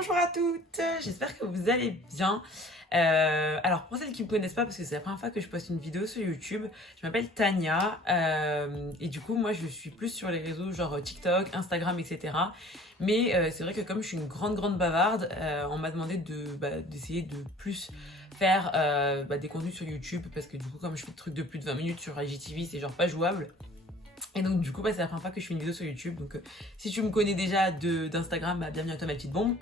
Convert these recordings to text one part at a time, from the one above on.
Bonjour à toutes, j'espère que vous allez bien. Alors pour celles qui ne me connaissent pas, parce que c'est la première fois que je poste une vidéo sur YouTube, je m'appelle Tania et du coup moi je suis plus sur les réseaux genre TikTok, Instagram, etc. Mais c'est vrai que comme je suis une grande bavarde, on m'a demandé d'essayer de plus faire des contenus sur YouTube parce que du coup comme je fais des trucs de plus de 20 minutes sur IGTV, c'est genre pas jouable. Et donc du coup c'est la première fois que je fais une vidéo sur YouTube. Donc si tu me connais déjà d'Instagram, bienvenue à toi ma petite bombe.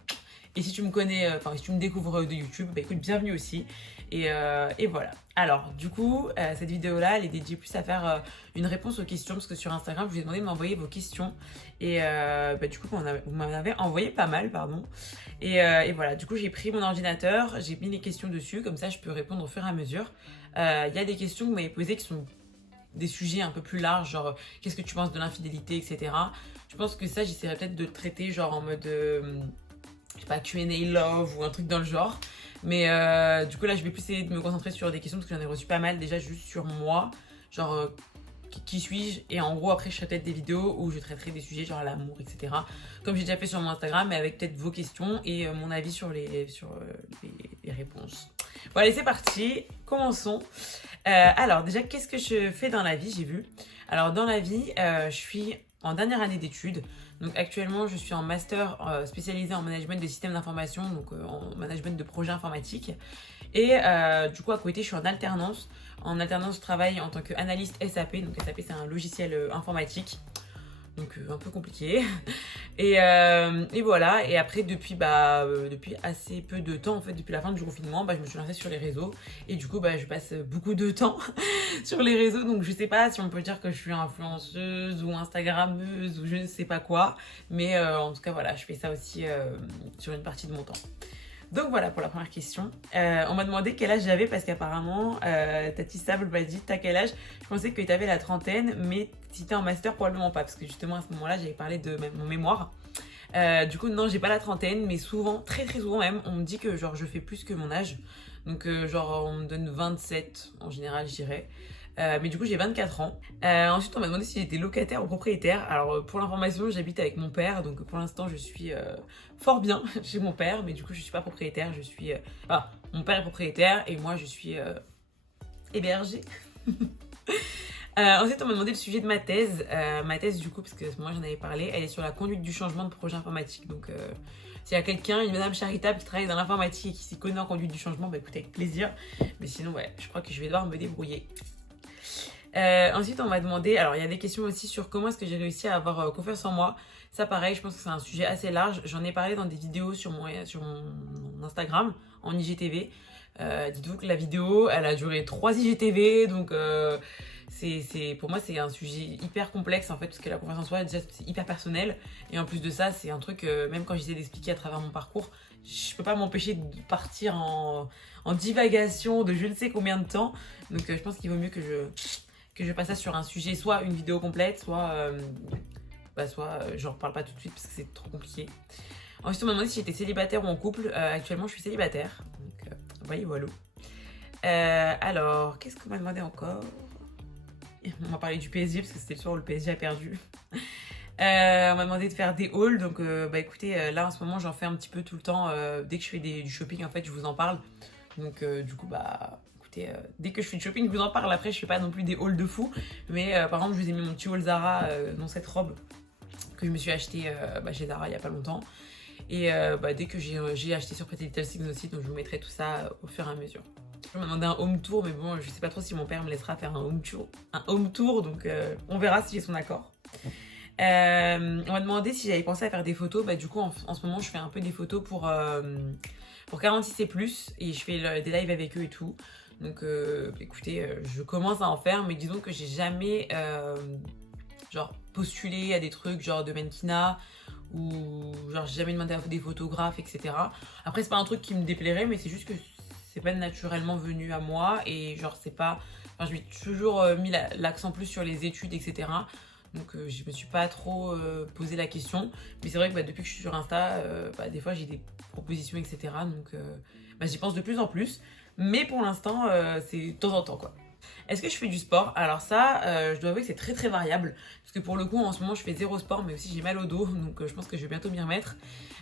Et si tu me connais, si tu me découvres de YouTube, écoute, bienvenue aussi. Et voilà. Alors du coup cette vidéo là elle est dédiée plus à faire une réponse aux questions. Parce que sur Instagram je vous ai demandé de m'envoyer vos questions. Et du coup vous m'en avez envoyé pas mal, pardon. Et voilà, du coup j'ai pris mon ordinateur, j'ai mis les questions dessus. Comme ça je peux répondre au fur et à mesure. Il y a des questions que vous m'avez posées qui sont des sujets un peu plus larges, genre qu'est-ce que tu penses de l'infidélité, etc. Je pense que ça, j'essaierai peut-être de le traiter genre en mode, je sais pas, Q&A love ou un truc dans le genre. Mais du coup là, je vais plus essayer de me concentrer sur des questions parce que j'en ai reçu pas mal déjà juste sur moi, genre qui suis-je, et en gros après je ferai peut-être des vidéos où je traiterai des sujets genre l'amour, etc. Comme j'ai déjà fait sur mon Instagram, mais avec peut-être vos questions et mon avis sur les réponses. Bon allez, c'est parti, commençons. Alors déjà, qu'est-ce que je fais dans la vie, j'ai vu. Alors dans la vie, je suis en dernière année d'études. Donc actuellement, je suis en master spécialisé en management des systèmes d'information, donc en management de projets informatiques. Et du coup, à côté, je suis en alternance. En alternance, je travaille en tant qu'analyste SAP. Donc SAP, c'est un logiciel informatique. Donc un peu compliqué. Et voilà. Et après, depuis assez peu de temps, en fait, depuis la fin du confinement, je me suis lancée sur les réseaux. Et du coup, je passe beaucoup de temps sur les réseaux. Donc je sais pas si on peut dire que je suis influenceuse ou instagrammeuse ou je ne sais pas quoi. Mais en tout cas, voilà, je fais ça aussi sur une partie de mon temps. Donc voilà pour la première question. On m'a demandé quel âge j'avais parce qu'apparemment Tati Sable m'a dit t'as quel âge. Je pensais que tu avais la trentaine, mais si t'es en master probablement pas parce que justement à ce moment-là j'avais parlé de mon mémoire. Du coup non, j'ai pas la trentaine, mais souvent, très souvent même, on me dit que genre je fais plus que mon âge. Donc genre on me donne 27 en général, je dirais. Mais du coup j'ai 24 ans. Ensuite on m'a demandé si j'étais locataire ou propriétaire. Alors pour l'information, j'habite avec mon père, donc pour l'instant je suis fort bien chez mon père, mais du coup je suis pas propriétaire, je suis... mon père est propriétaire et moi je suis hébergée. Ensuite on m'a demandé le sujet de ma thèse. Ma thèse du coup, parce que moi j'en avais parlé, elle est sur la conduite du changement de projet informatique. Donc s'il y a quelqu'un, une madame charitable qui travaille dans l'informatique et qui s'y connaît en conduite du changement, écoutez, avec plaisir. Mais sinon ouais, je crois que je vais devoir me débrouiller. Ensuite on m'a demandé, alors il y a des questions aussi sur comment est-ce que j'ai réussi à avoir confiance en moi. Ça pareil, je pense que c'est un sujet assez large. J'en ai parlé dans des vidéos sur mon Instagram, en IGTV. Dites-vous que la vidéo, elle a duré 3 IGTV, donc pour moi c'est un sujet hyper complexe en fait, parce que la confiance en soi déjà c'est hyper personnel. Et en plus de ça, c'est un truc, même quand j'essaie d'expliquer à travers mon parcours, je peux pas m'empêcher de partir en divagation de je ne sais combien de temps. Donc je pense qu'il vaut mieux que je passe ça sur un sujet, soit une vidéo complète, soit j'en reparle pas tout de suite parce que c'est trop compliqué. Ensuite on m'a demandé si j'étais célibataire ou en couple. Actuellement je suis célibataire, donc voilà. Alors qu'est-ce qu'on m'a demandé encore? On m'a parlé du PSG parce que c'était le soir où le PSG a perdu. On m'a demandé de faire des hauls, donc écoutez, là en ce moment j'en fais un petit peu tout le temps. Dès que je fais du shopping en fait je vous en parle. Donc du coup écoutez, dès que je fais du shopping je vous en parle. Après je fais pas non plus des hauls de fou, mais par exemple je vous ai mis mon petit haul Zara dans cette robe que je me suis achetée chez Zara il y a pas longtemps. Et dès que j'ai acheté sur Pretty Little Things aussi, donc je vous mettrai tout ça au fur et à mesure. Je m'a demandé un home tour, mais bon, je sais pas trop si mon père me laissera faire un home tour, donc on verra si j'ai son accord. On m'a demandé si j'avais pensé à faire des photos. Du coup, en ce moment, je fais un peu des photos pour 46 et plus, et je fais des lives avec eux et tout. Donc, écoutez, je commence à en faire, mais disons que j'ai jamais postulé à des trucs genre de mannequinat, ou genre j'ai jamais demandé à des photographes, etc. Après, c'est pas un truc qui me déplairait, mais c'est juste que c'est pas naturellement venu à moi, et c'est pas... je m'ai toujours mis l'accent plus sur les études, etc. Donc je me suis pas trop posé la question. Mais c'est vrai que depuis que je suis sur Insta, des fois j'ai des propositions, etc. Donc j'y pense de plus en plus. Mais pour l'instant, c'est de temps en temps quoi. Est-ce que je fais du sport? Alors ça, je dois avouer que c'est très très variable. Parce que pour le coup, en ce moment, je fais zéro sport, mais aussi j'ai mal au dos. Donc je pense que je vais bientôt m'y remettre.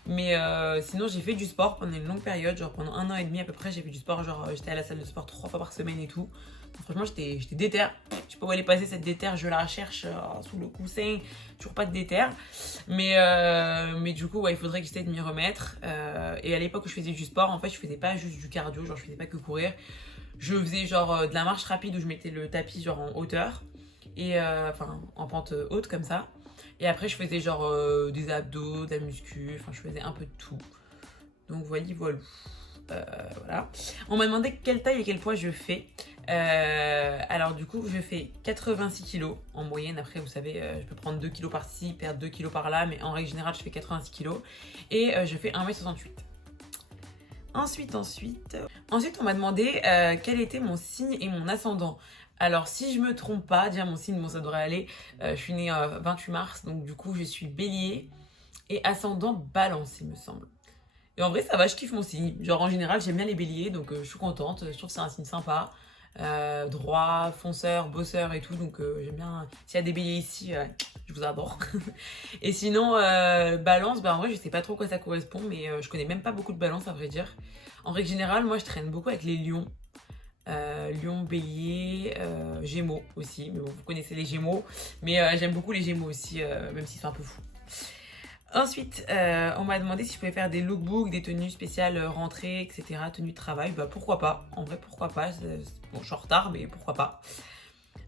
Mais sinon, j'ai fait du sport pendant une longue période. Genre pendant 1 an et demi à peu près, j'ai fait du sport. Genre j'étais à la salle de sport 3 fois par semaine et tout. Donc, franchement, j'étais déter. Je sais pas où elle est passée cette déter. Je la recherche sous le coussin. Toujours pas de déter. Mais du coup, ouais, il faudrait que j'essaie de m'y remettre. Et à l'époque où je faisais du sport, en fait, je faisais pas juste du cardio. Genre je faisais pas que courir. Je faisais genre de la marche rapide où je mettais le tapis genre en hauteur et enfin en pente haute comme ça. Et après je faisais genre des abdos, de la muscu, enfin je faisais un peu de tout. Donc voilà, voilà. Voilà. On m'a demandé quelle taille et quel poids je fais. Alors du coup je fais 86 kilos en moyenne. Après vous savez je peux prendre 2 kilos par-ci, perdre 2 kilos par-là, mais en règle générale je fais 86 kilos. Et je fais 1m68. Ensuite, on m'a demandé quel était mon signe et mon ascendant. Alors, si je me trompe pas, déjà mon signe, bon, ça devrait aller. Je suis née 28 mars, donc du coup, je suis bélier et ascendant balance, il me semble. Et en vrai, ça va, je kiffe mon signe. Genre, en général, j'aime bien les béliers, donc je suis contente. Je trouve que c'est un signe sympa. Droit, fonceur, bosseur et tout, donc j'aime bien. S'il y a des béliers ici, je vous adore. Et sinon, balance, bah en vrai, je sais pas trop à quoi ça correspond, mais je connais même pas beaucoup de balance à vrai dire. En règle générale, moi je traîne beaucoup avec les lions. Lion, bélier, gémeaux aussi. Mais bon, vous connaissez les gémeaux, mais j'aime beaucoup les gémeaux aussi, même s'ils sont un peu fous. Ensuite, on m'a demandé si je pouvais faire des lookbooks, des tenues spéciales rentrées, etc. Tenues de travail. Bah pourquoi pas. En vrai, pourquoi pas. Bon, je suis en retard, mais pourquoi pas.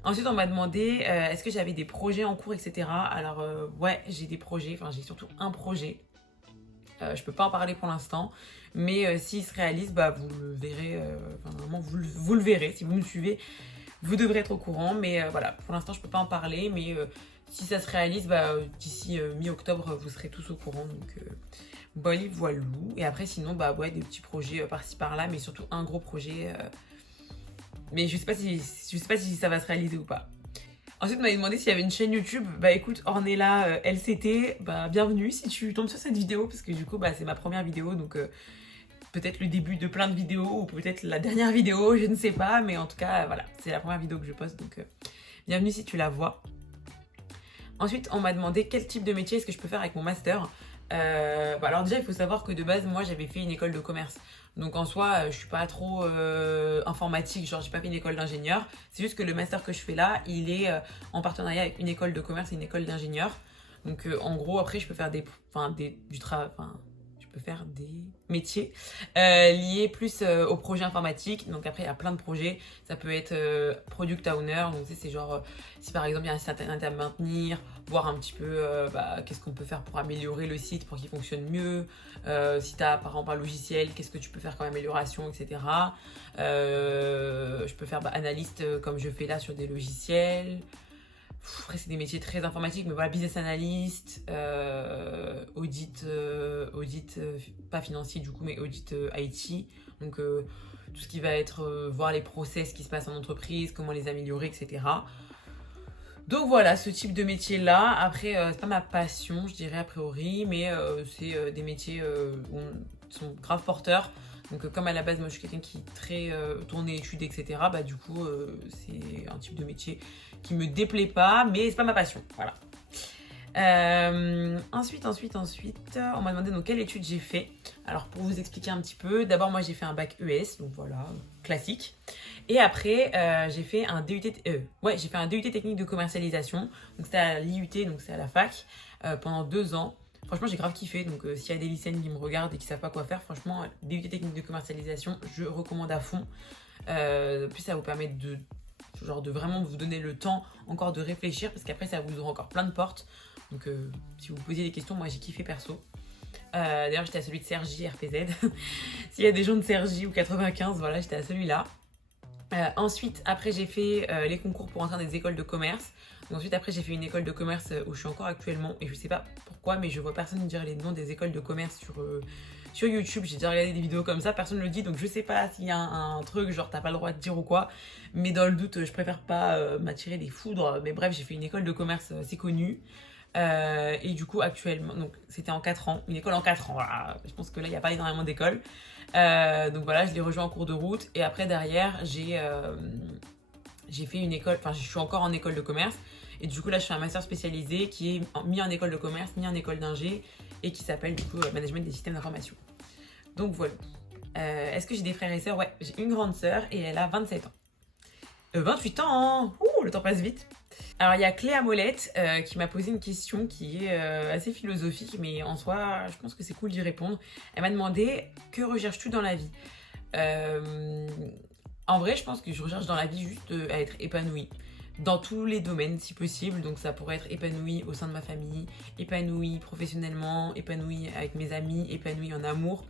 Ensuite, on m'a demandé est-ce que j'avais des projets en cours, etc. Alors, ouais, j'ai des projets. Enfin, j'ai surtout un projet. Je peux pas en parler pour l'instant. Mais s'il se réalise, bah vous le verrez. Enfin, vraiment, vous le verrez. Si vous me suivez, vous devrez être au courant. Mais voilà, pour l'instant, je peux pas en parler. Mais si ça se réalise, bah, d'ici mi-octobre, vous serez tous au courant. Donc, voilà. Et après, sinon, bah ouais, des petits projets par-ci par-là, mais surtout un gros projet. Mais je sais pas si ça va se réaliser ou pas. Ensuite, on m'avait demandé s'il y avait une chaîne YouTube. Bah écoute, Ornella LCT, bah bienvenue si tu tombes sur cette vidéo, parce que du coup, bah c'est ma première vidéo, donc peut-être le début de plein de vidéos, ou peut-être la dernière vidéo, je ne sais pas, mais en tout cas, voilà, c'est la première vidéo que je poste, donc bienvenue si tu la vois. Ensuite, on m'a demandé quel type de métier est-ce que je peux faire avec mon master. Bah alors déjà, il faut savoir que de base, moi, j'avais fait une école de commerce. Donc en soi, je suis pas trop informatique, genre j'ai pas fait une école d'ingénieur. C'est juste que le master que je fais là, il est en partenariat avec une école de commerce et une école d'ingénieur. Donc en gros, après, je peux faire du travail, je peux faire des métiers liés plus au projet informatique. Donc après, il y a plein de projets. Ça peut être product owner, donc tu sais, c'est genre si par exemple il y a un site internet à maintenir, voir un petit peu qu'est-ce qu'on peut faire pour améliorer le site pour qu'il fonctionne mieux. Si tu as par exemple un logiciel, qu'est-ce que tu peux faire comme amélioration, etc. Je peux faire analyste comme je fais là sur des logiciels. Après, c'est des métiers très informatiques, mais voilà, business analyst, audit, pas financier du coup, mais audit IT. Donc, tout ce qui va être voir les process qui se passent en entreprise, comment les améliorer, etc. Donc voilà, ce type de métier-là. Après, c'est pas ma passion, je dirais a priori, mais c'est des métiers qui sont grave porteurs. Donc comme à la base, moi je suis quelqu'un qui est très tourné études, etc. Bah du coup, c'est un type de métier qui me déplaît pas, mais c'est pas ma passion. Voilà. Ensuite, on m'a demandé donc quelle étude j'ai fait. Alors pour vous expliquer un petit peu, d'abord moi j'ai fait un bac ES, donc voilà, classique. Et après j'ai fait un DUT, j'ai fait un DUT technique de commercialisation. Donc c'était à l'IUT, donc c'est à la fac, pendant 2 ans. Franchement, j'ai grave kiffé. Donc, s'il y a des lycéennes qui me regardent et qui savent pas quoi faire, franchement, DUT technique de commercialisation, je recommande à fond. Puis, ça vous permet de vraiment vous donner le temps encore de réfléchir parce qu'après, ça vous ouvre encore plein de portes. Donc, si vous vous posez des questions, moi, j'ai kiffé perso. D'ailleurs, j'étais à celui de Cergy RPZ. S'il y a des gens de Cergy ou 95, voilà, j'étais à celui-là. Ensuite, après, j'ai fait les concours pour entrer dans des écoles de commerce. Ensuite, après, j'ai fait une école de commerce où je suis encore actuellement. Et je sais pas pourquoi, mais je vois personne dire les noms des écoles de commerce sur YouTube. J'ai déjà regardé des vidéos comme ça, personne ne le dit. Donc, je sais pas s'il y a un truc, genre, t'as pas le droit de dire ou quoi. Mais dans le doute, je préfère pas m'attirer des foudres. Mais bref, j'ai fait une école de commerce assez connue. Et du coup, actuellement, donc c'était en 4 ans. Une école en 4 ans. Voilà. Je pense que là, il n'y a pas énormément d'écoles. Donc voilà, je l'ai rejoint en cours de route. Et après, derrière, j'ai fait une école, enfin je suis encore en école de commerce. Et du coup là je fais un master spécialisé qui est mis en école de commerce, mis en école d'ingé et qui s'appelle du coup management des systèmes d'information. Donc voilà. Est-ce que j'ai des frères et sœurs? Ouais, j'ai une grande sœur et elle a 27 ans. 28 ans, ouh, le temps passe vite. Alors il y a Cléa Molette qui m'a posé une question qui est assez philosophique, mais en soi, je pense que c'est cool d'y répondre. Elle m'a demandé que recherches-tu dans la vie? En vrai, je pense que je recherche dans la vie juste à être épanouie dans tous les domaines si possible. Donc ça pourrait être épanouie au sein de ma famille, épanouie professionnellement, épanouie avec mes amis, épanouie en amour.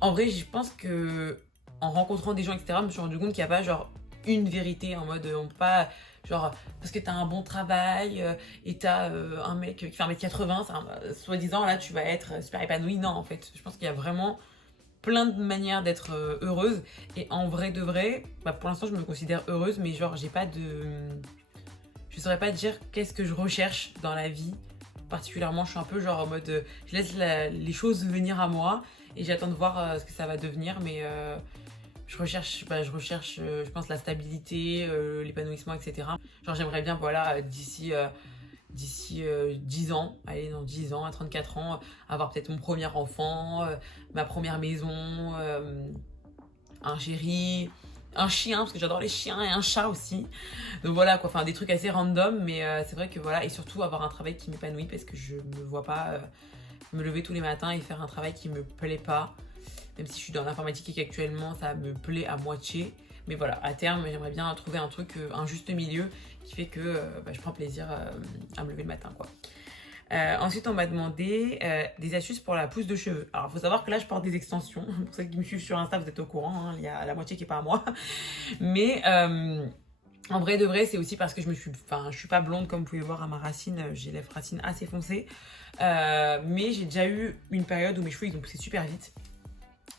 En vrai, je pense que en rencontrant des gens, etc., je me suis rendu compte qu'il n'y a pas genre une vérité en mode on peut pas genre parce que t'as un bon travail et t'as un mec qui fait 1m80, soi-disant là tu vas être super épanoui. Non, en fait, je pense qu'il y a vraiment plein de manières d'être heureuse et en vrai de vrai, bah, pour l'instant je me considère heureuse, mais genre j'ai pas de, je saurais pas dire qu'est-ce que je recherche dans la vie particulièrement. Je suis un peu genre en mode je laisse les choses venir à moi et j'attends de voir ce que ça va devenir, mais je recherche, je pense, la stabilité, l'épanouissement, etc. Genre, j'aimerais bien, voilà, d'ici 10 ans, allez, dans 10 ans, à 34 ans, avoir peut-être mon premier enfant, ma première maison, un chéri, un chien, parce que j'adore les chiens, et un chat aussi. Donc voilà, quoi, enfin, des trucs assez random, mais c'est vrai que voilà, et surtout avoir un travail qui m'épanouit, parce que je me vois pas me lever tous les matins et faire un travail qui me plaît pas. Même si je suis dans l'informatique et qu'actuellement ça me plaît à moitié. Mais voilà, à terme, j'aimerais bien trouver un truc, un juste milieu qui fait que je prends plaisir à me lever le matin, quoi. Ensuite, on m'a demandé des astuces pour la pousse de cheveux. Alors, il faut savoir que là, je porte des extensions. Pour ceux qui me suivent sur Insta, vous êtes au courant, hein, il y a la moitié qui est pas à moi. Mais en vrai de vrai, c'est aussi parce que je suis pas blonde comme vous pouvez voir à ma racine. J'ai les racines assez foncées. Mais j'ai déjà eu une période où mes cheveux, ils ont poussé super vite.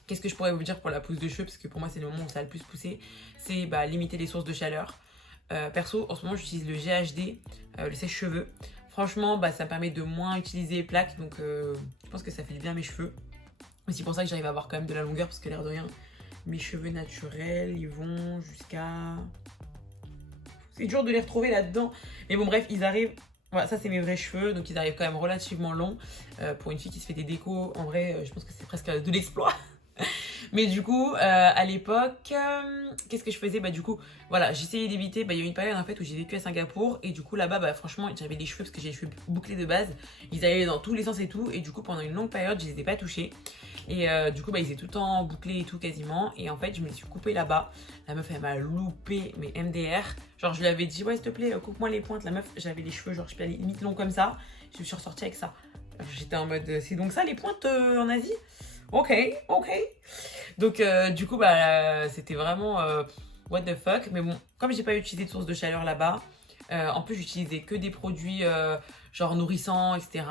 Qu'est-ce que je pourrais vous dire pour la pousse de cheveux? Parce que pour moi, c'est le moment où ça a le plus poussé. C'est limiter les sources de chaleur. Perso, en ce moment, j'utilise le GHD, le sèche-cheveux. Franchement, ça me permet de moins utiliser les plaques. Donc, je pense que ça fait du bien à mes cheveux. Mais c'est pour ça que j'arrive à avoir quand même de la longueur. Parce que l'air de rien, mes cheveux naturels, ils vont jusqu'à... C'est dur de les retrouver là-dedans. Mais bon, bref, ils arrivent... Voilà, ça c'est mes vrais cheveux, donc ils arrivent quand même relativement longs. Pour une fille qui se fait des décos, en vrai, je pense que c'est presque de l'exploit. Mais du coup, à l'époque, qu'est-ce que je faisais? Du coup, voilà, j'essayais d'éviter. Il y a eu une période en fait où j'ai vécu à Singapour et du coup là-bas, franchement, j'avais les cheveux parce que j'ai les cheveux bouclés de base. Ils allaient dans tous les sens et tout. Et du coup, pendant une longue période, je les ai pas touchés. Et du coup, ils étaient tout le temps bouclés et tout quasiment. Et en fait, je me les suis coupés là-bas. La meuf, elle m'a loupé mes MDR. Genre, je lui avais dit, ouais, s'il te plaît, coupe-moi les pointes. La meuf, j'avais les cheveux, genre, je suis limite longs comme ça. Je me suis ressortie avec ça. J'étais en mode, c'est donc ça les pointes en Asie? Ok, ok. Donc du coup c'était vraiment what the fuck. Mais bon, comme j'ai pas utilisé de source de chaleur là-bas, en plus j'utilisais que des produits genre nourrissants, etc.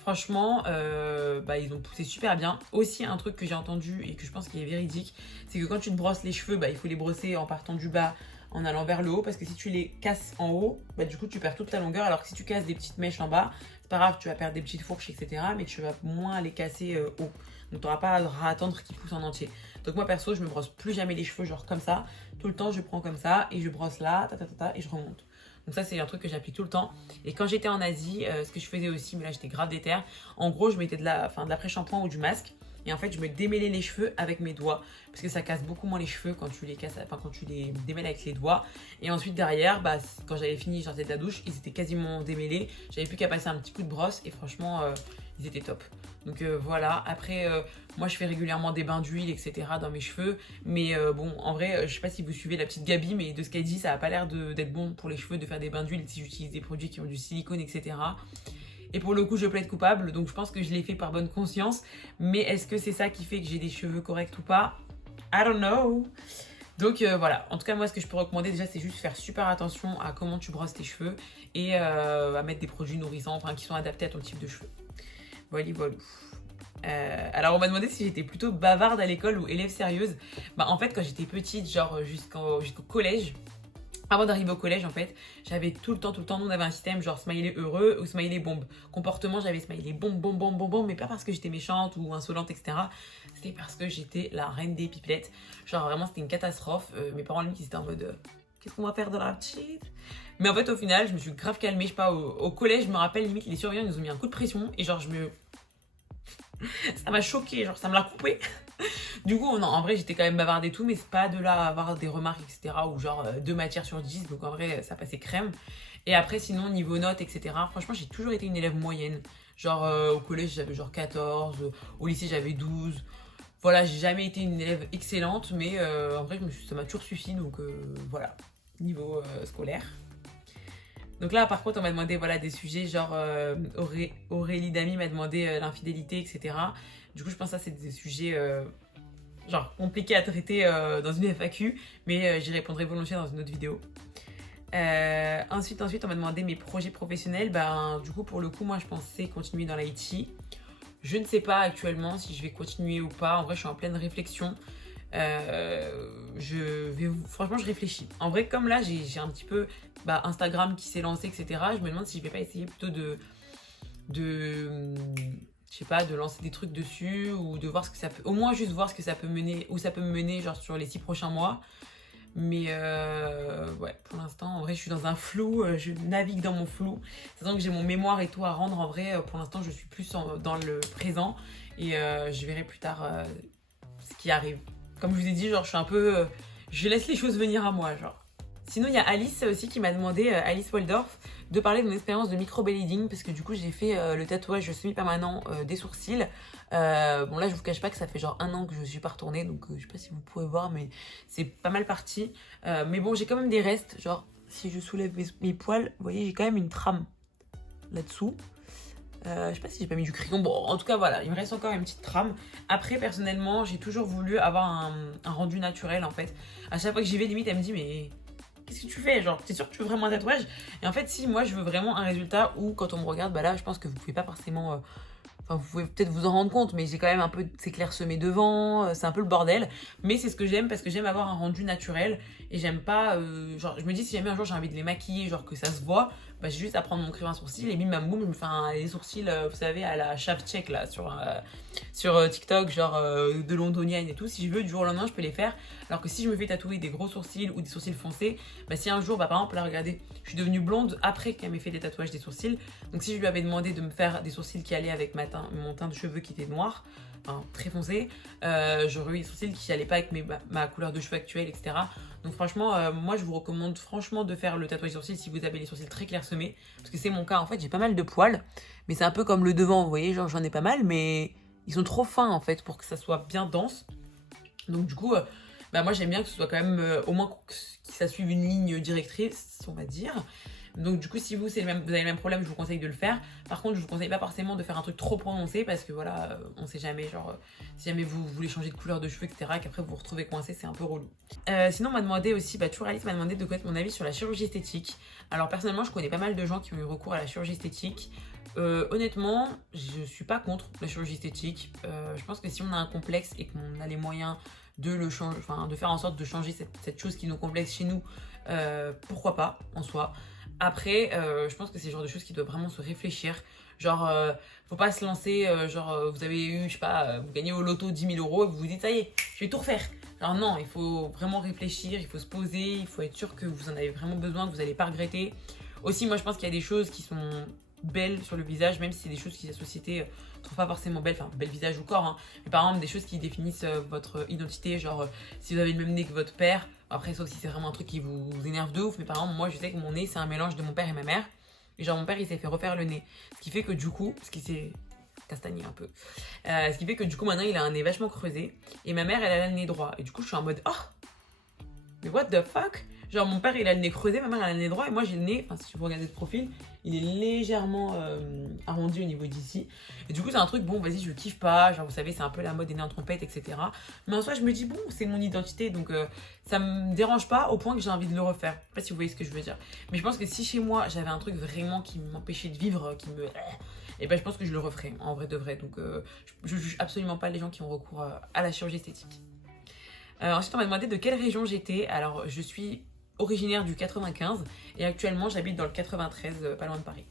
Franchement, ils ont poussé super bien. Aussi un truc que j'ai entendu et que je pense qu'il est véridique, c'est que quand tu te brosses les cheveux, il faut les brosser en partant du bas, en allant vers le haut, parce que si tu les casses en haut, du coup tu perds toute la longueur, alors que si tu casses des petites mèches en bas, c'est pas grave, tu vas perdre des petites fourches, etc. Mais tu vas moins les casser haut. Donc tu n'auras pas à attendre qu'ils poussent en entier. Donc moi perso, je me brosse plus jamais les cheveux genre comme ça. Tout le temps, je prends comme ça et je brosse là, et je remonte. Donc ça, c'est un truc que j'applique tout le temps. Et quand j'étais en Asie, ce que je faisais aussi, mais là j'étais grave déter, en gros, je mettais de l'après-shampoing ou du masque. Et en fait, je me démêlais les cheveux avec mes doigts. Parce que ça casse beaucoup moins les cheveux quand tu les casses, quand tu les démêles avec les doigts. Et ensuite, derrière, quand j'avais fini, je sortais de la douche, ils étaient quasiment démêlés. J'avais plus qu'à passer un petit coup de brosse. Et franchement, ils étaient top. Donc voilà. Après, moi, je fais régulièrement des bains d'huile, etc. dans mes cheveux. Mais bon, en vrai, je sais pas si vous suivez la petite Gabi, mais de ce qu'elle dit, ça a pas l'air d'être bon pour les cheveux de faire des bains d'huile si j'utilise des produits qui ont du silicone, etc. Et pour le coup, je plaide coupable, donc je pense que je l'ai fait par bonne conscience. Mais est-ce que c'est ça qui fait que j'ai des cheveux corrects ou pas? I don't know. Donc voilà, en tout cas moi ce que je peux recommander déjà c'est juste faire super attention à comment tu brosses tes cheveux et à mettre des produits nourrissants, qui sont adaptés à ton type de cheveux. Voilà, voilà. Alors on m'a demandé si j'étais plutôt bavarde à l'école ou élève sérieuse. En fait quand j'étais petite, genre jusqu'au collège, avant d'arriver au collège en fait, j'avais tout le temps, nous on avait un système genre smiley heureux ou smiley bombe. Comportement, j'avais smiley bombe, bombe, bombe, bombe, bombe, mais pas parce que j'étais méchante ou insolente, etc. C'était parce que j'étais la reine des pipelettes. Genre vraiment c'était une catastrophe. Mes parents limite ils étaient en mode qu'est-ce qu'on va faire dans la petite? Mais en fait, au final, je me suis grave calmée. Je sais pas, au collège, je me rappelle, limite, les surveillants, ils nous ont mis un coup de pression. Et genre, ça m'a choquée, genre, ça me l'a coupé. Du coup, non, en vrai, j'étais quand même bavarde et tout, mais c'est pas de là à avoir des remarques, etc. Ou genre 2 matières sur 10, donc en vrai, ça passait crème. Et après, sinon, niveau notes, etc. Franchement, j'ai toujours été une élève moyenne. Genre, au collège, j'avais genre 14, au lycée, j'avais 12. Voilà, j'ai jamais été une élève excellente, mais en vrai, ça m'a toujours suffi, donc voilà, niveau scolaire. Donc là, par contre, on m'a demandé voilà, des sujets genre Aurélie Damy m'a demandé l'infidélité, etc. Du coup, je pense que ça, c'est des sujets genre compliqués à traiter dans une FAQ, mais j'y répondrai volontiers dans une autre vidéo. Ensuite, on m'a demandé mes projets professionnels. Ben, du coup, pour le coup, moi, je pensais continuer dans l'IT. Je ne sais pas actuellement si je vais continuer ou pas. En vrai, je suis en pleine réflexion. Franchement, je réfléchis. En vrai, comme là, j'ai un petit peu Instagram qui s'est lancé, etc. Je me demande si je vais pas essayer plutôt je sais pas, de lancer des trucs dessus ou de voir ce que ça peut, au moins juste voir ce que ça peut mener, où ça peut me mener, genre sur les 6 prochains mois. Mais ouais, pour l'instant, en vrai, je suis dans un flou, je navigue dans mon flou. Sachant que j'ai mon mémoire et tout à rendre, en vrai, pour l'instant, je suis plus dans le présent et je verrai plus tard ce qui arrive. Comme je vous ai dit, genre, je suis un peu. Je laisse les choses venir à moi, genre. Sinon, il y a Alice aussi qui m'a demandé, Alice Waldorf, de parler de mon expérience de microblading parce que du coup, j'ai fait le tatouage semi-permanent des sourcils. Bon, là, je vous cache pas que ça fait genre 1 an que je suis pas retournée, donc je sais pas si vous pouvez voir, mais c'est pas mal parti. Mais bon, j'ai quand même des restes, genre, si je soulève mes poils, vous voyez, j'ai quand même une trame là-dessous. Je sais pas si j'ai pas mis du crayon. Bon, en tout cas, voilà, il me reste encore une petite trame. Après, personnellement, j'ai toujours voulu avoir un rendu naturel, en fait. À chaque fois que j'y vais, limite, elle me dit, mais qu'est-ce que tu fais? Genre, t'es sûr que tu veux vraiment un tatouage? Et en fait, si, moi, je veux vraiment un résultat où, quand on me regarde, bah là, je pense que vous pouvez pas forcément. Enfin, vous pouvez peut-être vous en rendre compte, mais j'ai quand même un peu. C'est clairsemé devant, c'est un peu le bordel. Mais c'est ce que j'aime parce que j'aime avoir un rendu naturel. Et j'aime pas. Genre, je me dis, si jamais un jour j'ai envie de les maquiller, genre que ça se voit, bah j'ai juste à prendre mon crayon à sourcils et bim bam boum, je me fais les sourcils, vous savez, à la Shaft Check là, sur TikTok, genre de londonienne et tout. Si je veux, du jour au lendemain, je peux les faire. Alors que si je me fais tatouer des gros sourcils ou des sourcils foncés, bah si un jour, bah par exemple, là, regardez, je suis devenue blonde après qu'elle m'ait fait des tatouages des sourcils. Donc si je lui avais demandé de me faire des sourcils qui allaient avec mon teint de cheveux qui était noir, enfin très foncé, j'aurais eu des sourcils qui allaient pas avec ma couleur de cheveux actuelle, etc. Donc franchement, moi je vous recommande franchement de faire le tatouage sourcil si vous avez les sourcils très clairsemés. Parce que c'est mon cas, en fait, j'ai pas mal de poils. Mais c'est un peu comme le devant, vous voyez, genre j'en ai pas mal, mais ils sont trop fins en fait pour que ça soit bien dense. Donc du coup, moi j'aime bien que ce soit quand même au moins que ça suive une ligne directrice, on va dire. Donc du coup, si vous avez le même problème, je vous conseille de le faire. Par contre, je vous conseille pas forcément de faire un truc trop prononcé parce que voilà, on sait jamais, genre, si jamais vous voulez changer de couleur de cheveux, etc., qu'après vous vous retrouvez coincé, c'est un peu relou. Sinon, on m'a demandé aussi, toujours Alice m'a demandé de connaître mon avis sur la chirurgie esthétique. Alors personnellement, je connais pas mal de gens qui ont eu recours à la chirurgie esthétique. Honnêtement, je suis pas contre la chirurgie esthétique. Je pense que si on a un complexe et qu'on a les moyens de le changer, enfin de faire en sorte de changer cette chose qui nous complexe chez nous, pourquoi pas en soi. Après, je pense que c'est le genre de choses qui doivent vraiment se réfléchir. Genre, faut pas se lancer, vous avez eu, je sais pas, vous gagnez au loto 10 000 euros et vous vous dites, ça y est, je vais tout refaire. Alors non, il faut vraiment réfléchir, il faut se poser, il faut être sûr que vous en avez vraiment besoin, que vous n'allez pas regretter. Aussi, moi je pense qu'il y a des choses qui sont belles sur le visage, même si c'est des choses que la société ne trouve pas forcément belles, enfin bel visage ou corps, hein. Mais par exemple des choses qui définissent votre identité, genre si vous avez le même nez que votre père, après sauf si c'est vraiment un truc qui vous énerve de ouf, mais par exemple moi je sais que mon nez c'est un mélange de mon père et ma mère, et genre mon père il s'est fait refaire le nez, ce qui fait que du coup, ce qui s'est castagné un peu, ce qui fait que du coup maintenant il a un nez vachement creusé, et ma mère elle a le nez droit, et du coup je suis en mode oh mais what the fuck. Genre mon père il a le nez creusé, ma mère elle a le nez droit et moi j'ai le nez, enfin si vous regardez de profil, il est légèrement arrondi au niveau d'ici. Et du coup c'est un truc, bon vas-y je kiffe pas, genre vous savez c'est un peu la mode des nez en trompette, etc. Mais en soi je me dis bon c'est mon identité donc ça me dérange pas au point que j'ai envie de le refaire. Je sais pas si vous voyez ce que je veux dire. Mais je pense que si chez moi j'avais un truc vraiment qui m'empêchait de vivre, et ben je pense que je le referais en vrai de vrai. Donc je juge absolument pas les gens qui ont recours à la chirurgie esthétique. Ensuite on m'a demandé de quelle région j'étais. Alors je suis originaire du 95 et actuellement j'habite dans le 93, pas loin de Paris.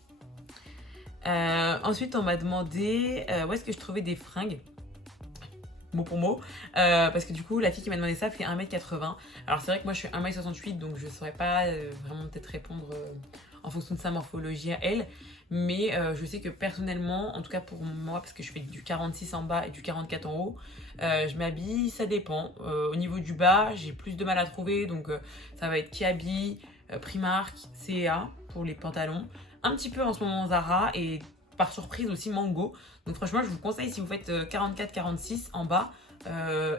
Ensuite on m'a demandé où est-ce que je trouvais des fringues. mot pour mot. Parce que du coup, la fille qui m'a demandé ça fait 1m80. Alors c'est vrai que moi je suis 1m68, donc je saurais pas vraiment peut-être répondre en fonction de sa morphologie à elle. Mais je sais que personnellement, en tout cas pour moi, parce que je fais du 46 en bas et du 44 en haut, je m'habille, ça dépend. Au niveau du bas, j'ai plus de mal à trouver, donc ça va être Kiabi, Primark, C&A pour les pantalons. Un petit peu en ce moment Zara et par surprise aussi Mango. Donc franchement, je vous conseille si vous faites 44-46 en bas,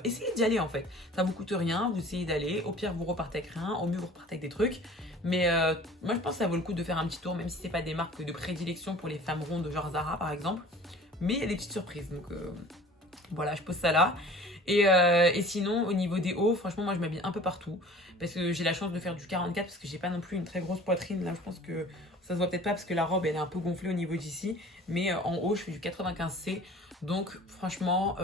essayez d'y aller en fait. Ça vous coûte rien, vous essayez d'aller. Au pire, vous repartez avec rien. Au mieux, vous repartez avec des trucs. Mais moi, je pense que ça vaut le coup de faire un petit tour, même si c'est pas des marques de prédilection pour les femmes rondes, genre Zara par exemple. Mais il y a des petites surprises. Donc voilà, je pose ça là. Et sinon, au niveau des hauts, franchement, moi je m'habille un peu partout. Parce que j'ai la chance de faire du 44 parce que j'ai pas non plus une très grosse poitrine. Là, je pense que ça se voit peut-être pas parce que la robe elle est un peu gonflée au niveau d'ici. Mais en haut, je fais du 95C. Donc, franchement,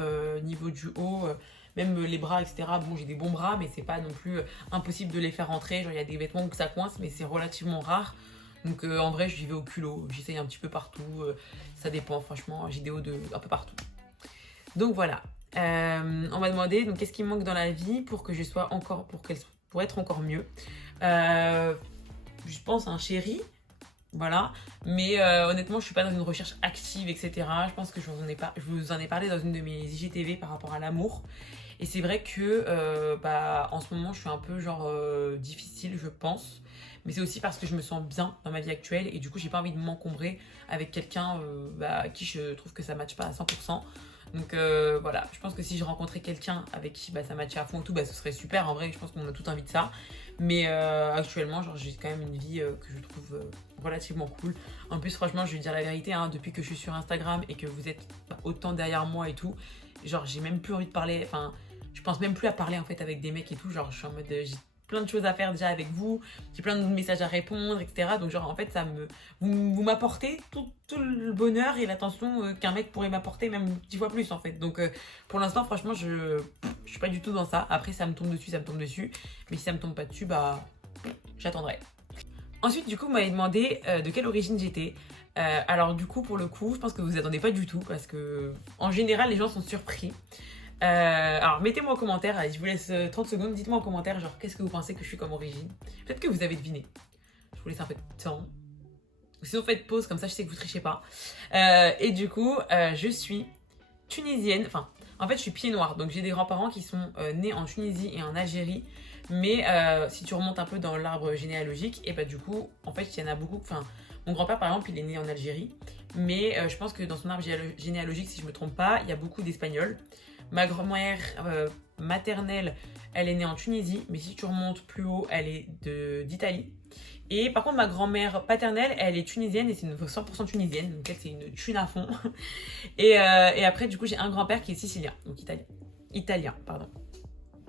niveau du haut, même les bras, etc. Bon, j'ai des bons bras, mais c'est pas non plus impossible de les faire rentrer. Genre, il y a des vêtements où ça coince, mais c'est relativement rare. Donc, en vrai, j'y vais au culot. J'essaye un petit peu partout. Ça dépend, franchement. J'ai des hauts de un peu partout. Donc, voilà. On m'a demandé donc qu'est-ce qui me manque dans la vie pour que je sois encore pour être encore mieux. Je pense un chéri, voilà. Mais honnêtement, je suis pas dans une recherche active, etc. Je pense que je vous en ai parlé dans une de mes IGTV par rapport à l'amour. Et c'est vrai que en ce moment, je suis un peu genre difficile, je pense. Mais c'est aussi parce que je me sens bien dans ma vie actuelle et du coup, j'ai pas envie de m'encombrer avec quelqu'un qui je trouve que ça matche pas à 100%. Donc voilà, je pense que si je rencontrais quelqu'un avec qui ça matchait à fond et tout, ce serait super. En vrai, je pense qu'on a tout envie de ça. Mais actuellement, genre, j'ai quand même une vie que je trouve relativement cool. En plus, franchement, je vais dire la vérité, hein, depuis que je suis sur Instagram et que vous êtes autant derrière moi et tout, genre, j'ai même plus envie de parler. Enfin, je pense même plus à parler en fait avec des mecs et tout. Genre, je suis en mode, j'ai plein de choses à faire déjà avec vous, j'ai plein de messages à répondre, etc. Donc genre en fait vous m'apportez tout le bonheur et l'attention qu'un mec pourrait m'apporter, même 10 fois plus en fait. Donc pour l'instant franchement je suis pas du tout dans ça. Après ça me tombe dessus, mais si ça me tombe pas dessus, j'attendrai. Ensuite du coup vous m'avez demandé de quelle origine j'étais. Alors du coup pour le coup je pense que vous attendez pas du tout parce que en général les gens sont surpris. Alors mettez-moi en commentaire, allez, je vous laisse 30 secondes, dites-moi en commentaire genre qu'est-ce que vous pensez que je suis comme origine. Peut-être que vous avez deviné. Je vous laisse un peu de temps. Ou sinon faites pause, comme ça je sais que vous trichez pas. Et du coup, je suis tunisienne, enfin en fait je suis pied noir, donc j'ai des grands-parents qui sont nés en Tunisie et en Algérie. Mais si tu remontes un peu dans l'arbre généalogique, et du coup, en fait il y en a beaucoup, enfin mon grand-père par exemple il est né en Algérie. Mais je pense que dans son arbre généalogique, si je me trompe pas, il y a beaucoup d'Espagnols. Ma grand-mère maternelle, elle est née en Tunisie, mais si tu remontes plus haut, elle est d'Italie. Et par contre, ma grand-mère paternelle, elle est tunisienne et c'est une 100% tunisienne, donc elle, c'est une thune à fond. Et après, du coup, j'ai un grand-père qui est sicilien, donc italien, pardon.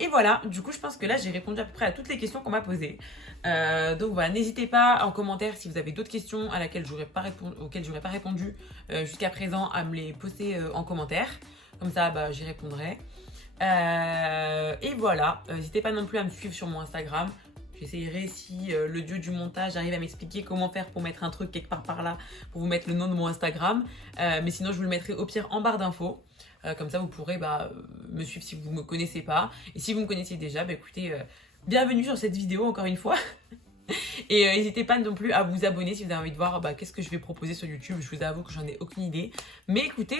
Et voilà, du coup, je pense que là, j'ai répondu à peu près à toutes les questions qu'on m'a posées. Donc voilà, n'hésitez pas en commentaire si vous avez d'autres questions auxquelles j'aurais pas répondu jusqu'à présent à me les poster en commentaire. Comme ça, j'y répondrai. Et voilà, n'hésitez pas non plus à me suivre sur mon Instagram. J'essayerai si le dieu du montage arrive à m'expliquer comment faire pour mettre un truc quelque part par là, pour vous mettre le nom de mon Instagram. Mais sinon, je vous le mettrai au pire en barre d'infos. Comme ça, vous pourrez me suivre si vous ne me connaissez pas. Et si vous me connaissez déjà, écoutez, bienvenue sur cette vidéo encore une fois. Et n'hésitez pas non plus à vous abonner si vous avez envie de voir qu'est-ce que je vais proposer sur YouTube. Je vous avoue que j'en ai aucune idée. Mais écoutez,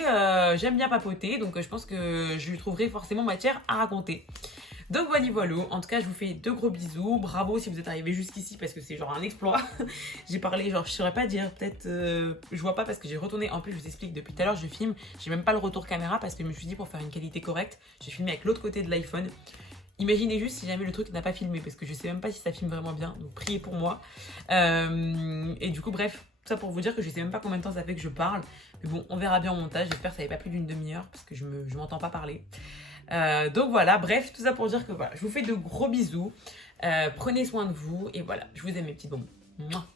j'aime bien papoter, donc je pense que je lui trouverai forcément matière à raconter. Donc voilà, en tout cas je vous fais de gros bisous, bravo si vous êtes arrivé jusqu'ici parce que c'est genre un exploit. J'ai parlé genre je saurais pas dire, peut-être je vois pas parce que j'ai retourné, en plus je vous explique depuis tout à l'heure je filme, j'ai même pas le retour caméra parce que je me suis dit pour faire une qualité correcte, j'ai filmé avec l'autre côté de l'iPhone. Imaginez juste si jamais le truc n'a pas filmé parce que je sais même pas si ça filme vraiment bien, donc priez pour moi. Et du coup bref, tout ça pour vous dire que je sais même pas combien de temps ça fait que je parle, mais bon on verra bien au montage, j'espère que ça n'est pas plus d'une demi-heure parce que je m'entends pas parler. Donc voilà, bref, tout ça pour dire que voilà, je vous fais de gros bisous, prenez soin de vous et voilà, je vous aime mes petits bonbons. Mouah.